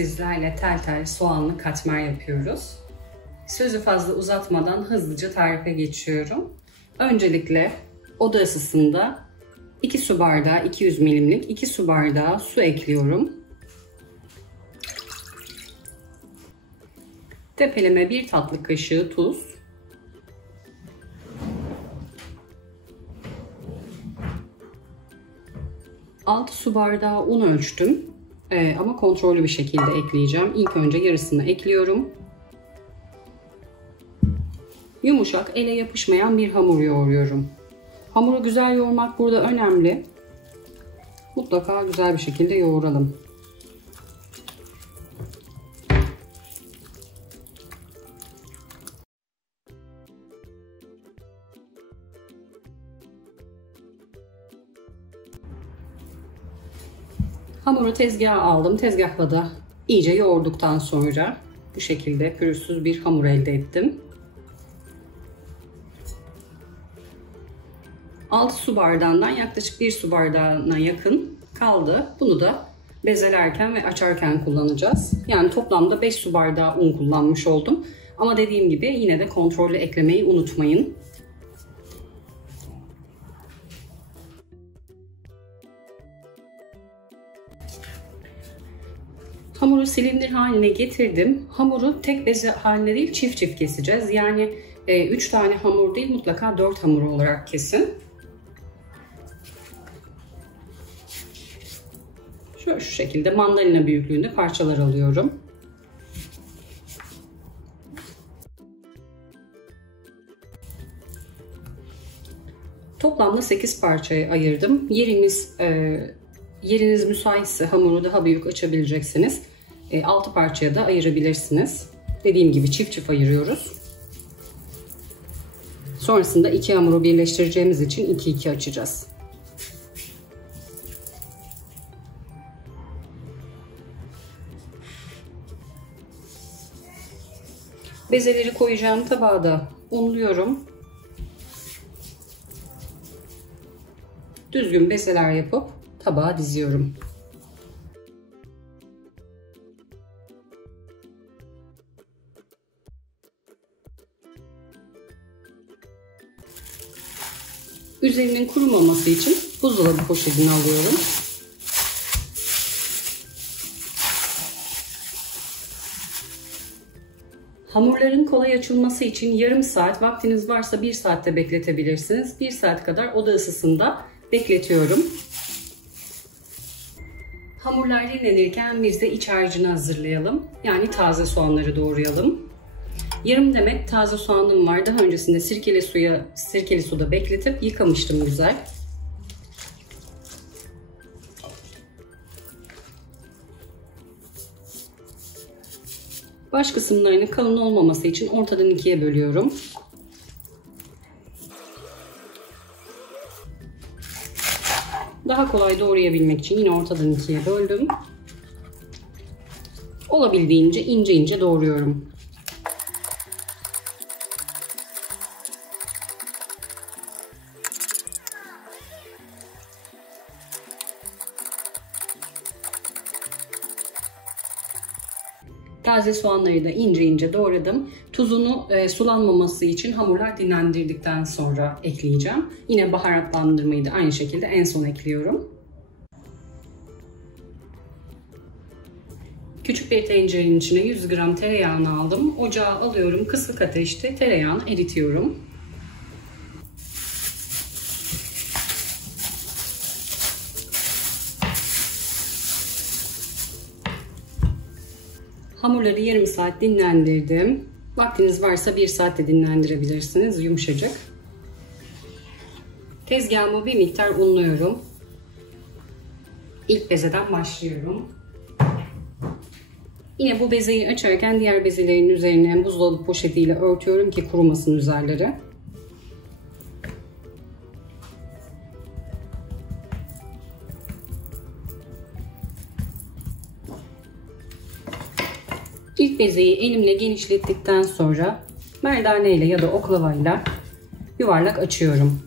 sizlerle tel tel soğanlı katmer yapıyoruz. Sözü fazla uzatmadan hızlıca tarife geçiyorum. Öncelikle oda ısısında 2 su bardağı 200 milimlik 2 su bardağı su ekliyorum. Tepeleme 1 tatlı kaşığı tuz. Altı su bardağı un ölçtüm ama kontrollü bir şekilde ekleyeceğim. İlk önce yarısını ekliyorum. Yumuşak, ele yapışmayan bir hamur yoğuruyorum. Hamuru güzel yoğurmak burada önemli. Mutlaka güzel bir şekilde yoğuralım. Hamuru tezgaha aldım. Tezgahla da iyice yoğurduktan sonra bu şekilde pürüzsüz bir hamur elde ettim. 6 su bardağından yaklaşık 1 su bardağına yakın kaldı. Bunu da bezelerken ve açarken kullanacağız. Yani toplamda 5 su bardağı un kullanmış oldum. Ama dediğim gibi yine de kontrollü eklemeyi unutmayın. Hamuru silindir haline getirdim. Hamuru tek beze haline değil çift çift keseceğiz. Yani 3 tane hamur değil mutlaka 4 hamur olarak kesin. Şöyle şu şekilde mandalina büyüklüğünde parçalar alıyorum. Toplamda 8 parçaya ayırdım. Yeriniz müsaitse hamuru daha büyük açabileceksiniz. 6 parçaya da ayırabilirsiniz. Dediğim gibi çift çift ayırıyoruz. Sonrasında 2 hamuru birleştireceğimiz için 2-2 açacağız. Bezeleri koyacağım tabağa da unluyorum. Düzgün bezeler yapıp tabağa diziyorum. Üzerinin kurumaması için buzdolabı poşetini alıyorum. Hamurların kolay açılması için yarım saat, vaktiniz varsa 1 saatte bekletebilirsiniz. 1 saat kadar oda ısısında bekletiyorum. Hamurlar dinlenirken biz de iç harcını hazırlayalım. Yani taze soğanları doğrayalım. Yarım demet taze soğanım var. Daha öncesinde sirkeli suda bekletip yıkamıştım güzel. Baş kısımlarının kalın olmaması için ortadan 2'ye bölüyorum. Daha kolay doğrayabilmek için yine ortadan 2'ye böldüm. Olabildiğince ince ince doğruyorum. Taze soğanları da ince ince doğradım. Tuzunu sulanmaması için hamurlar dinlendirdikten sonra ekleyeceğim. Yine baharatlandırmayı da aynı şekilde en son ekliyorum. Küçük bir tencerenin içine 100 gram tereyağını aldım. Ocağa alıyorum. Kısık ateşte tereyağını eritiyorum. Hamurları yarım saat dinlendirdim. Vaktiniz varsa 1 saatte dinlendirebilirsiniz. Yumuşacık. Tezgahımı bir miktar unluyorum. İlk bezeden başlıyorum. Yine bu bezeyi açarken diğer bezelerin üzerine buzdolabı poşetiyle örtüyorum ki kurumasın üzerleri. İlk bezeyi elimle genişlettikten sonra merdane ile ya da oklavayla yuvarlak açıyorum.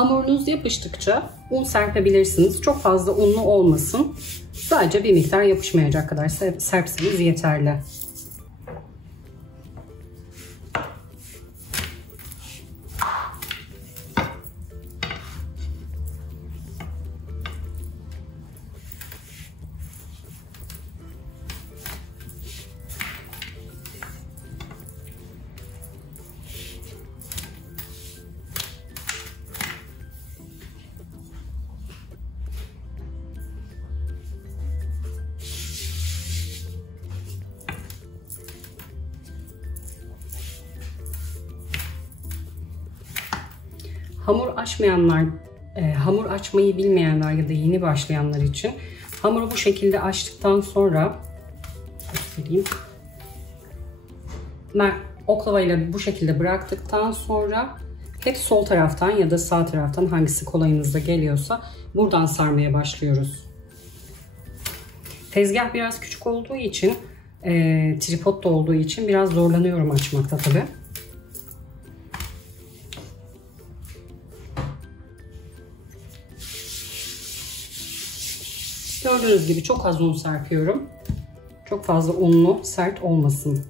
Hamurunuz yapıştıkça un serpebilirsiniz. Çok fazla unlu olmasın. Sadece bir miktar yapışmayacak kadar serpseniz yeterli. Hamur açmayı bilmeyenler ya da yeni başlayanlar için hamuru bu şekilde açtıktan sonra göstereyim. Oklavayla bu şekilde bıraktıktan sonra hep sol taraftan ya da sağ taraftan, hangisi kolayınızda geliyorsa, buradan sarmaya başlıyoruz. Tezgah biraz küçük olduğu için, tripod da olduğu için biraz zorlanıyorum açmakta tabii. Gördüğünüz gibi çok az un serpiyorum. Çok fazla unlu, sert olmasın.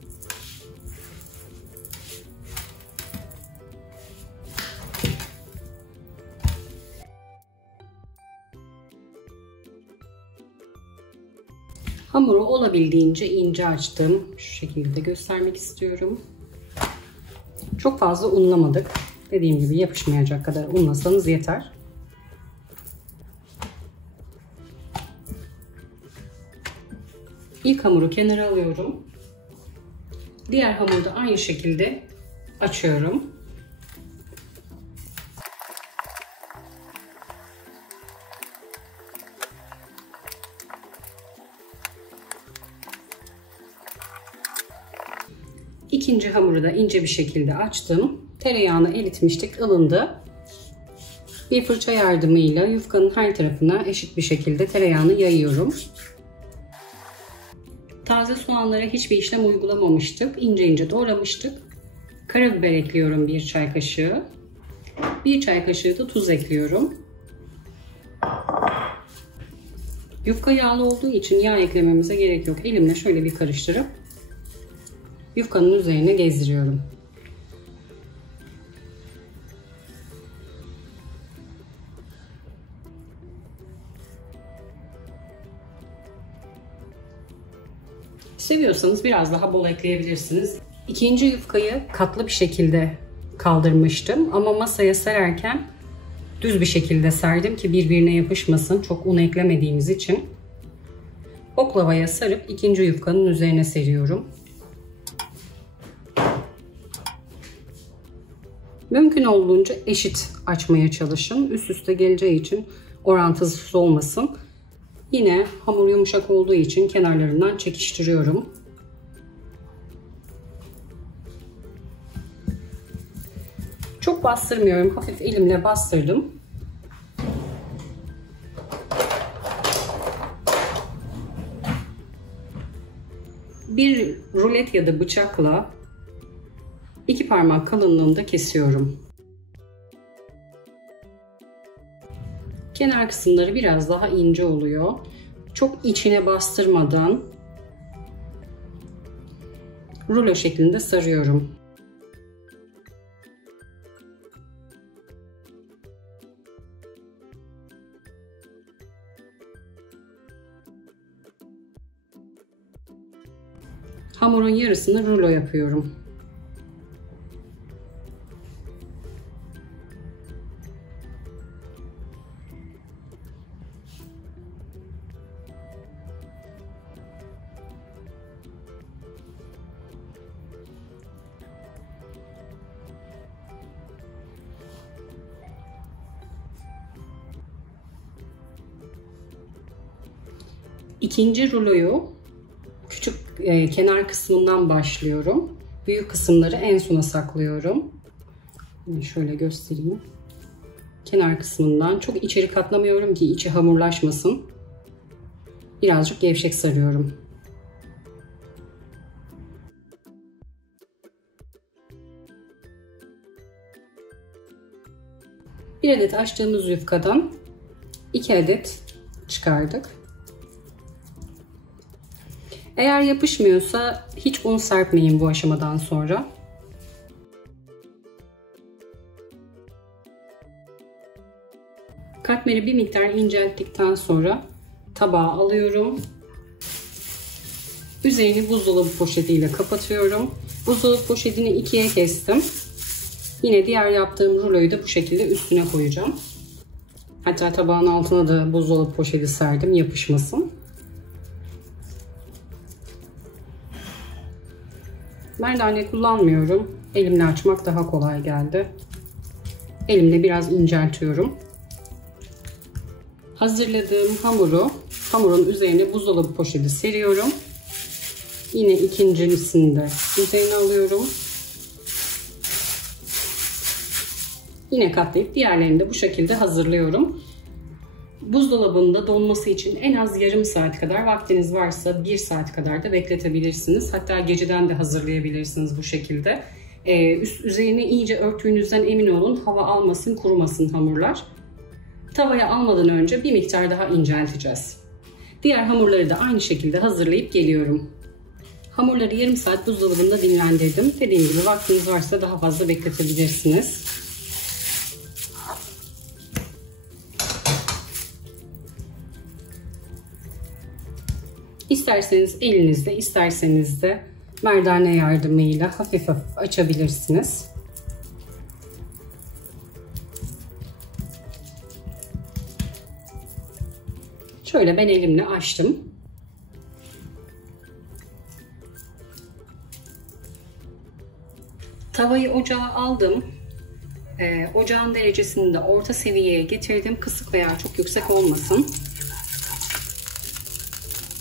Hamuru olabildiğince ince açtım. Şu şekilde göstermek istiyorum. Çok fazla unlamadık. Dediğim gibi yapışmayacak kadar unlasanız yeter. İlk hamuru kenara alıyorum. Diğer hamuru da aynı şekilde açıyorum. İkinci hamuru da ince bir şekilde açtım. Tereyağını eritmiştik, ılındı. Bir fırça yardımıyla yufkanın her tarafına eşit bir şekilde tereyağını yayıyorum. Taze soğanlara hiçbir işlem uygulamamıştık. İnce ince doğramıştık. Karabiber ekliyorum 1 çay kaşığı. 1 çay kaşığı da tuz ekliyorum. Yufka yağlı olduğu için yağ eklememize gerek yok. Elimle şöyle bir karıştırıp yufkanın üzerine gezdiriyorum. Seviyorsanız biraz daha bol ekleyebilirsiniz. İkinci yufkayı katlı bir şekilde kaldırmıştım ama masaya sererken düz bir şekilde serdim ki birbirine yapışmasın. Çok un eklemediğimiz için. Oklavaya sarıp ikinci yufkanın üzerine seriyorum. Mümkün olduğunca eşit açmaya çalışın. Üst üste geleceği için orantısız olmasın. Yine hamur yumuşak olduğu için kenarlarından çekiştiriyorum. Çok bastırmıyorum. Hafif elimle bastırdım. Bir rulet ya da bıçakla 2 parmak kalınlığında kesiyorum. Kenar kısımları biraz daha ince oluyor. Çok içine bastırmadan rulo şeklinde sarıyorum. Hamurun yarısını rulo yapıyorum. İkinci ruloyu küçük kenar kısmından başlıyorum. Büyük kısımları en sona saklıyorum. Şöyle göstereyim. Kenar kısmından çok içeri katlamıyorum ki içi hamurlaşmasın. Birazcık gevşek sarıyorum. Bir adet açtığımız yufkadan 2 adet çıkardık. Eğer yapışmıyorsa hiç un serpmeyin bu aşamadan sonra. Katmeri bir miktar incelttikten sonra tabağa alıyorum. Üzerini buzdolabı poşetiyle kapatıyorum. Buzdolabı poşetini ikiye kestim. Yine diğer yaptığım ruloyu da bu şekilde üstüne koyacağım. Hatta tabağın altına da buzdolabı poşeti serdim, yapışmasın. Merdane kullanmıyorum. Elimle açmak daha kolay geldi. Elimle biraz inceltiyorum. Hazırladığım hamurun üzerine buzdolabı poşeti seriyorum. Yine ikincisini de üzerine alıyorum. Yine katlayıp diğerlerini de bu şekilde hazırlıyorum. Buzdolabında donması için en az yarım saat kadar, vaktiniz varsa 1 saat kadar da bekletebilirsiniz. Hatta geceden de hazırlayabilirsiniz bu şekilde. Üzerini iyice örttüğünüzden emin olun. Hava almasın, kurumasın hamurlar. Tavaya almadan önce bir miktar daha incelteceğiz. Diğer hamurları da aynı şekilde hazırlayıp geliyorum. Hamurları yarım saat buzdolabında dinlendirdim. Dediğim gibi vaktiniz varsa daha fazla bekletebilirsiniz. İsterseniz elinizde, isterseniz de merdane yardımıyla hafif hafif açabilirsiniz. Şöyle ben elimle açtım. Tavayı ocağa aldım. Ocağın derecesini de orta seviyeye getirdim. Kısık veya çok yüksek olmasın.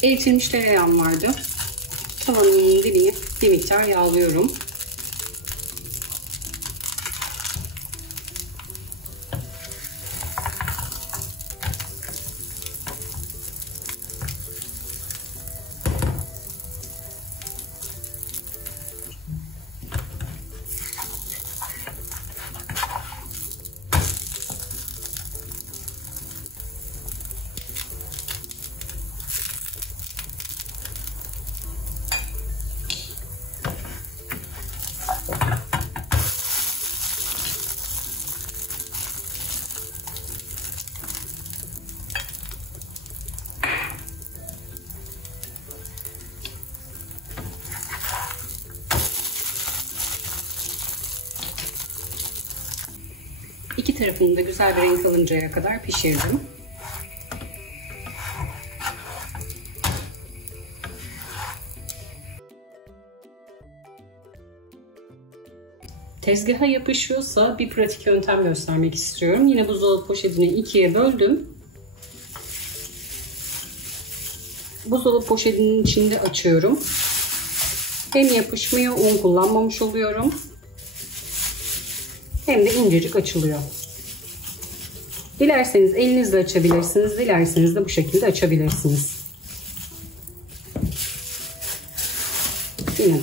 Eritilmiş tereyağım vardı. Tavanın dibini bir miktar yağlıyorum. İki tarafını da güzel bir renk alıncaya kadar pişirdim. Tezgaha yapışıyorsa bir pratik yöntem göstermek istiyorum. Yine buzdolabı poşetini ikiye böldüm. Buzdolabı poşetinin içinde açıyorum. Hem yapışmıyor, un kullanmamış oluyorum. Hem de incecik açılıyor. Dilerseniz elinizle açabilirsiniz, dilerseniz de bu şekilde açabilirsiniz. Yine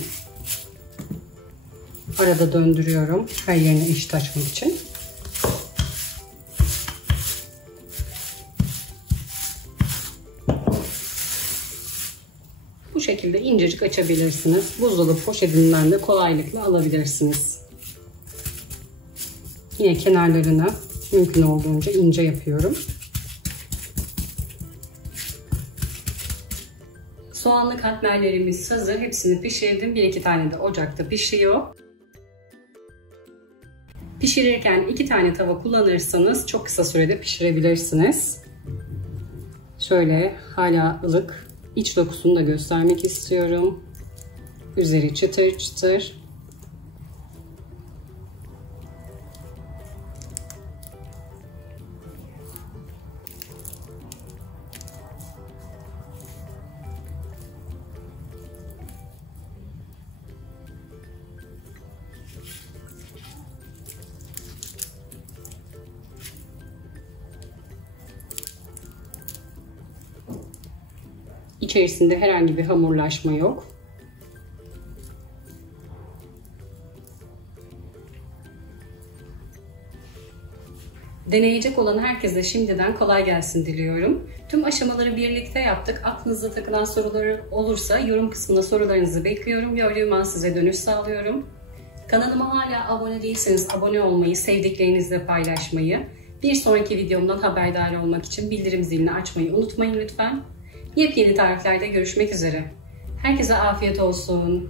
arada döndürüyorum her yerine eşit açmak için. Bu şekilde incecik açabilirsiniz. Buzdolabı poşetinden de kolaylıkla alabilirsiniz. Yine kenarlarını mümkün olduğunca ince yapıyorum. Soğanlı katmerlerimiz hazır. Hepsini pişirdim. 1-2 tane de ocakta pişiyor. Pişirirken 2 tane tava kullanırsanız çok kısa sürede pişirebilirsiniz. Şöyle hala ılık. İç dokusunu da göstermek istiyorum. Üzeri çıtır çıtır. İçerisinde herhangi bir hamurlaşma yok. Deneyecek olan herkese şimdiden kolay gelsin diliyorum. Tüm aşamaları birlikte yaptık. Aklınızda takılan soruları olursa yorum kısmına sorularınızı bekliyorum. Gördüğüm an size dönüş sağlıyorum. Kanalıma hala abone değilseniz abone olmayı, sevdiklerinizle paylaşmayı, bir sonraki videomdan haberdar olmak için bildirim zilini açmayı unutmayın lütfen. Yepyeni tariflerde görüşmek üzere. Herkese afiyet olsun.